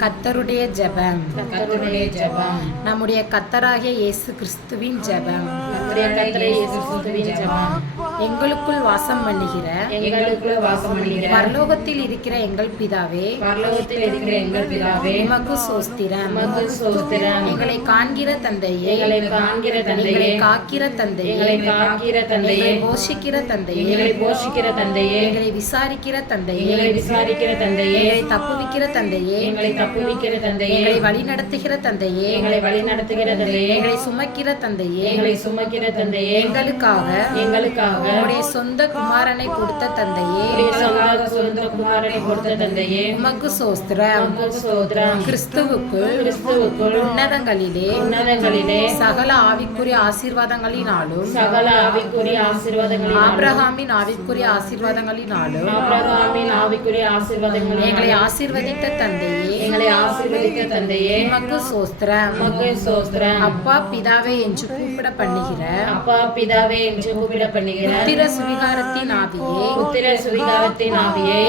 கர்த்தருடைய ஜெபம். நம்முடைய கர்த்தராகிய இயேசு கிறிஸ்துவின் ஜெபம். எங்களுக்குள் வாசம் பண்ணுகிற பரலோகத்தில் இருக்கிற எங்கள் பிதாவே, உமக்கு ஸ்தோத்திரம். எங்களை காண்கிற தந்தையே, எங்களை காக்கிற தந்தையே, எங்களை போஷிக்கிற தந்தையே, எங்களை விசாரிக்கிற தந்தையே, எங்களை தப்புவிக்கிற தந்தையே, எங்களை வழி நடத்துகிற தந்தையே, எங்களை சுமக்கிற தந்தையே, எங்களுக்காக உம்முடைய சொந்த குமாரனை கொடுத்த தந்தையே, உமக்கு ஸ்தோத்திரம். கிறிஸ்துவுக்குள் உன்னதங்களிலே சகல ஆவிக்குரிய ஆசீர்வாதங்களினாலும் ஆபிரகாமின் ஆவிக்குரிய ஆசீர்வாதங்களினாலும் எங்களை ஆசீர்வதித்த தந்தையே, உமக்கு ஸ்தோத்திரம். அப்பா பிதாவே என்று கூப்பிட பண்ணுகிற புத்திர சுவிகாரத்தின் ஆவியே,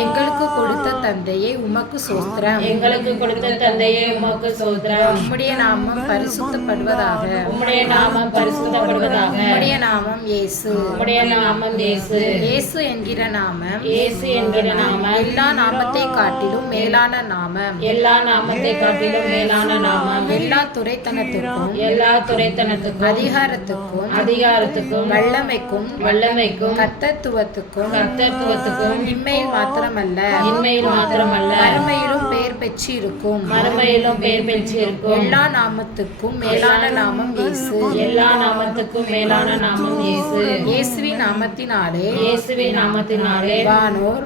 எங்களுக்கு கொடுத்த தந்தையே, உமக்கு ஸ்தோத்திரம். உம்முடைய நாமம் பரிசுத்தப்படுவதாக. உம்முடைய நாமம் இயேசு. இயேசு என்கிற நாமம் எல்லா நாமத்தை காட்டிலும் மேலான நாமம். எல்லா துரைத்தனத்துக்கும் அதிகாரத்துக்கும் வல்லமைக்கும் கர்த்தத்துவத்துக்கும் இம்மையில் மாத்திரமல்ல மறுமையிலும் பெயர் பெற்றிருக்கும். எல்லா நாமத்துக்கும் மேலான நாமம் இயேசு. இயேசுவின் நாமத்தினாலே வானோர்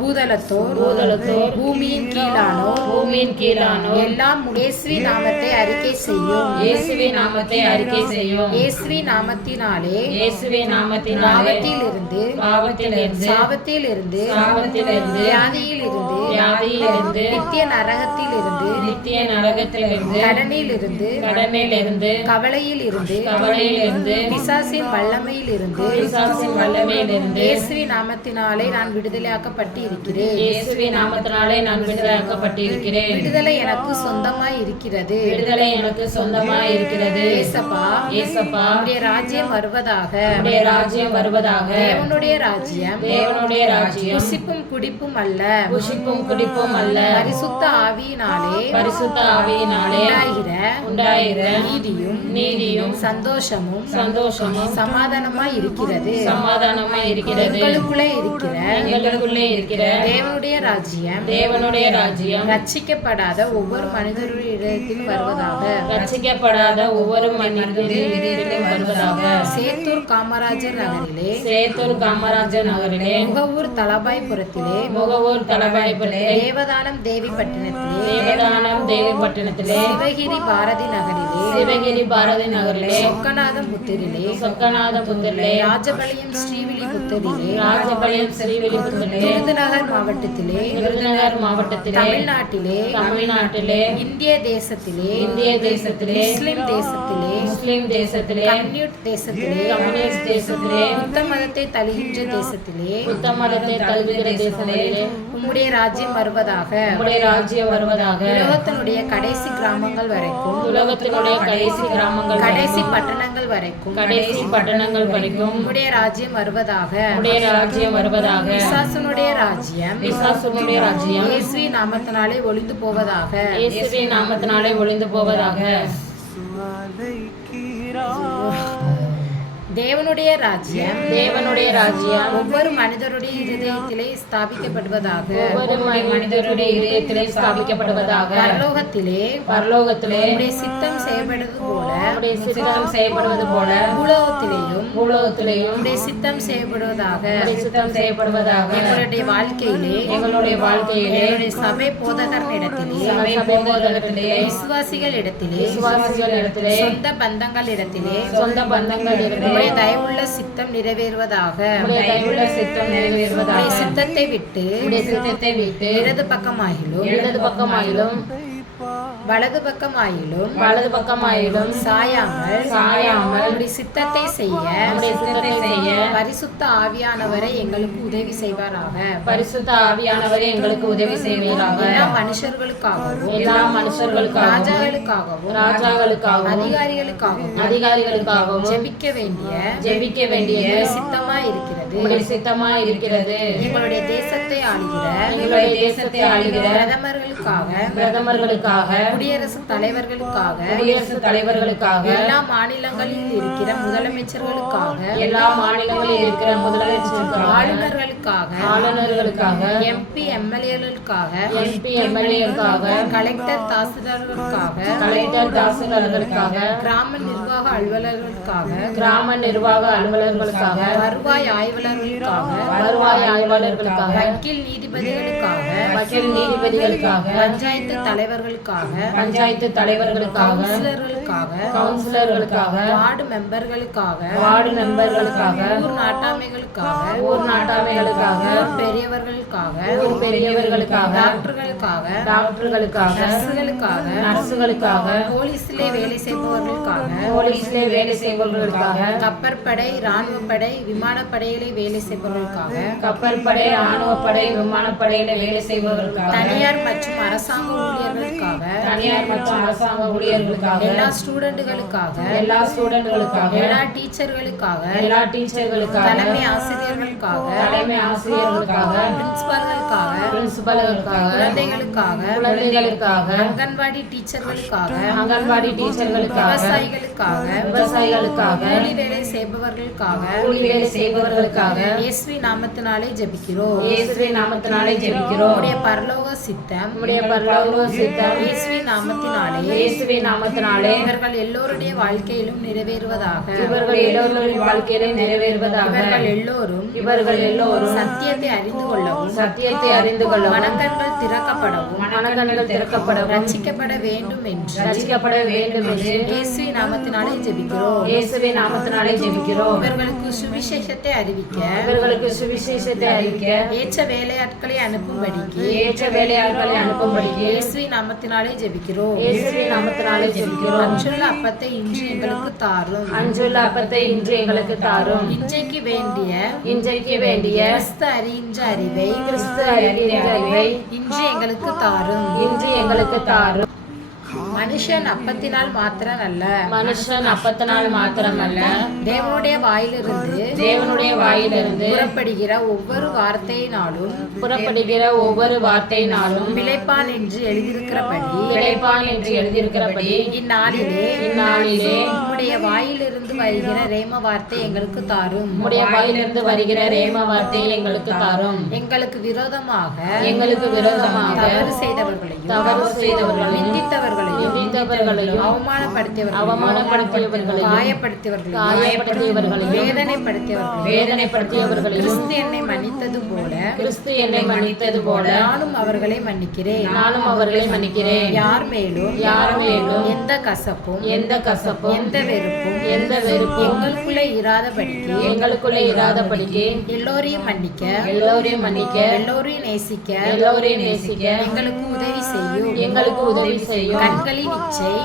பூதலத்தோர் பூமியின் கீழானோர் எல்லாம் இயேசுவின் நாமத்தை அறிக்கை செய்யும். இயேசுவின் நாமத்தினாலே பாவத்திலிருந்து சாபத்திலிருந்து வியாதியிலிருந்து நித்திய நரகத்திலிருந்து கடனிலிருந்து கவலையிலிருந்து பிசாசின் வல்லமையிலிருந்து இயேசுவின் நாமத்தினாலே நான் விடுதலையாக்கப்பட்டு இருக்கிறேன். விடுதலை எனக்கு சொந்தமாய் இருக்கிறது. ஏசப்பா, உம்முடைய ராஜ்யம் வருவதாக. தேவனுடைய ராஜ்யம் புசிப்பும் குடிப்பும் அல்ல, பரிசுத்த ஆவியினாலே உண்டாகிற நீதியும் சந்தோஷமும் சமாதானமாய் இருக்கிறது. எங்களுக்குள்ளே இருக்கிற தேவனுடைய ராஜ்யம் ரட்சிக்கப்படாத ஒவ்வொரு மனிதரிடத்தில் வருவதாக. சேத்தூர் காமராஜர் நகரிலே முகவூர் தலபாய்புரத்திலே தேவதானம் தேவிப்பட்டினத்திலே சிவகிரி பாரதி நகரிலே சொக்கநாதம் புத்திரிலே ராஜபாளையம் ஸ்ரீவில்லிபுத்தூரிலே விருதுநகர் மாவட்டத்திலே தமிழ்நாட்டிலே இந்திய தேசத்திலே முஸ்லிம் தேசத்திலே கம்யூனிஸ்ட் தேசத்திலே புத்த மதத்தை தழுகின்ற தேசத்திலே உம்முடைய ராஜ்யம் வருவதாக. உலகத்தினுடைய கடைசி கிராமங்கள் வரைக்கும் கடைசி பட்டணங்கள் வரைக்கும் உம்முடைய ராஜ்யம் வருவதாக. பிசாசுனுடைய ராஜ்யம் இயேசுவின் நாமத்தினாலே ஒளிந்து போவதாக. தேவனுடைய ராஜ்யம் ஒவ்வொரு மனிதருடைய இருதயத்திலே ஸ்தாபிக்கப்படுவதாக. பரலோகத்திலே உம்முடைய சித்தம் செய்யப்படுவது போல பூலோகத்திலேயும் உம்முடைய சித்தம் செய்யப்படுவதாக. எங்களுடைய வாழ்க்கையிலே எங்களுடைய சபை போதகர்களிடத்திலே விசுவாசிகளிடத்திலே சொந்த பந்தங்களிடத்திலே தயவுள்ள சித்தம் நிறைவேறுவதாக. சித்தத்தை விட்டு இடது பக்கமாகிலும் வலது பக்கமாயிலும் சாயாமல் உம்முடைய சித்தத்தை செய்ய பரிசுத்த ஆவியானவரை எங்களுக்கு உதவி செய்வாராக. எல்லா மனுஷர்களுக்காகவும் ராஜாக்களுக்காகவும் அதிகாரிகளுக்காகவும் ஜெபிக்க வேண்டிய சித்தமாய் இருக்கிறது. எங்களுடைய தேசத்தை ஆளுகிற பிரதமர்களுக்காக குடியரசுத் தலைவர்களுக்காக எல்லா மாநிலங்களில் இருக்கிற முதலமைச்சர்களுக்காக ஆளுநர்களுக்காக MP MLAக்களுக்காக கலெக்டர் தாசில்தார்களுக்காக கிராம நிர்வாக அலுவலர்களுக்காக வருவாய் ஆய்வாளர்களுக்காக வக்கீல் நீதிபதிகளுக்காக பஞ்சாயத்து தலைவர்களுக்காக கவுன்சிலர்களுக்காக வார்டு மெம்பர்களுக்காக ஊர் நாட்டாமைகளுக்காக பெரியவர்களுக்காக டாக்டர்களுக்காக நர்சுகளுக்காக போலீஸிலே வேலை செய்பவர்களுக்காக கப்பற்படை இராணுவப்படை விமானப்படையிலே வேலை செய்பவர்களுக்காக தனியார் மற்றும் அரசாங்க ஊழியர்களுக்காக எல்லா ஸ்டூடெண்ட்களுக்காக எல்லா டீச்சர்களுக்காக தலைமை ஆசிரியர்களுக்காக பிரின்சிபல்களுக்காக குழந்தைகளுக்காக அங்கன்வாடி டீச்சர்களுக்காக விவசாயிகளுக்காக கூலி வேலை செய்பவர்களுக்காக இயேசுவி நாமத்தினாலே ஜெபிக்கிறோம். உம்முடைய பரலோக சித்தம் இயேசுவி நாமத்தினாலே இவர்கள் எல்லோருடைய வாழ்க்கையிலும் நிறைவேறுவதாக. இவர்கள் எல்லோரும் சத்தியத்தை அறிந்து கொள்ளவும் மனக்கண்கள் திறக்கப்படவும் ரட்சிக்கப்பட வேண்டும் என்று இயேசுவி நாமத்தினாலே ஜெபிக்கிறோம். இவர்களுக்கு சுவிசேஷத்தை அறிவிக்க ஏற்ற வேலையாட்களை அனுப்பும்படிக்கு இயேசுவி நாமத்தினாலே ஜெபிக்கிறோம். அன்றுள்ள அப்பத்தை இன்று எங்களுக்கு தாரும். இன்றைக்கு வேண்டிய கிறிஸ்து அறிகின்ற அறிவை இன்று எங்களுக்கு தாரும். மனுஷன் அப்பத்தினால் மாத்திரமல்ல தேவனுடைய வாயிலிருந்து புறப்படுகிற ஒவ்வொரு வார்த்தையினாலும் பிழைப்பான் என்று எழுதியிருக்கிறபடி இந்நாளிலே உம்முடைய வாயிலிருந்து வருகிற ரேம வார்த்தை எங்களுக்கு தாரும். எங்களுக்கு விரோதமாக தவறு செய்தவர்களையும் நிந்தித்தவர்களையும் அவமானப்படுத்தியவர்களையும் காயப்படுத்தியவர்களையும் வேதனைப்படுத்தியவர்களையும் கிறிஸ்து என்னை மன்னித்தது போல நானும் அவர்களை மன்னிக்கிறேன். யார் மேலும் எந்த கசப்பும் எந்த வெறுப்பும் எங்களுக்குள்ளே இராதபடிக்கு எல்லோரையும் மன்னிக்க எல்லோரையும் நேசிக்க எங்களுக்கு உதவி செய்யும்.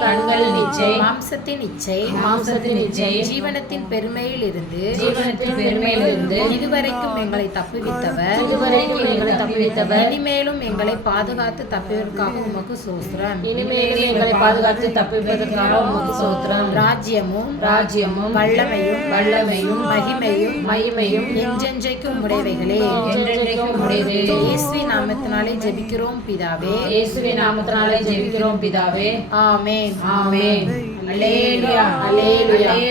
கண்களின் இச்சை மாம்சத்தின் இச்சை ஜீவனத்தின் பெருமையில் இருந்து இதுவரைக்கும் எங்களை தப்புவித்தவர் இனிமேலும் எங்களை பாதுகாத்து தப்புவதற்காக உமக்கு ஸ்தோத்திரம். ராஜ்யமும் வல்லமையும் மகிமையும் என்றென்றைக்கும் உடையவைகளே. இயேசுவி நாமத்தினாலே ஜெபிக்கிறோம் பிதாவே. ஆமென். அல்லேலூயா.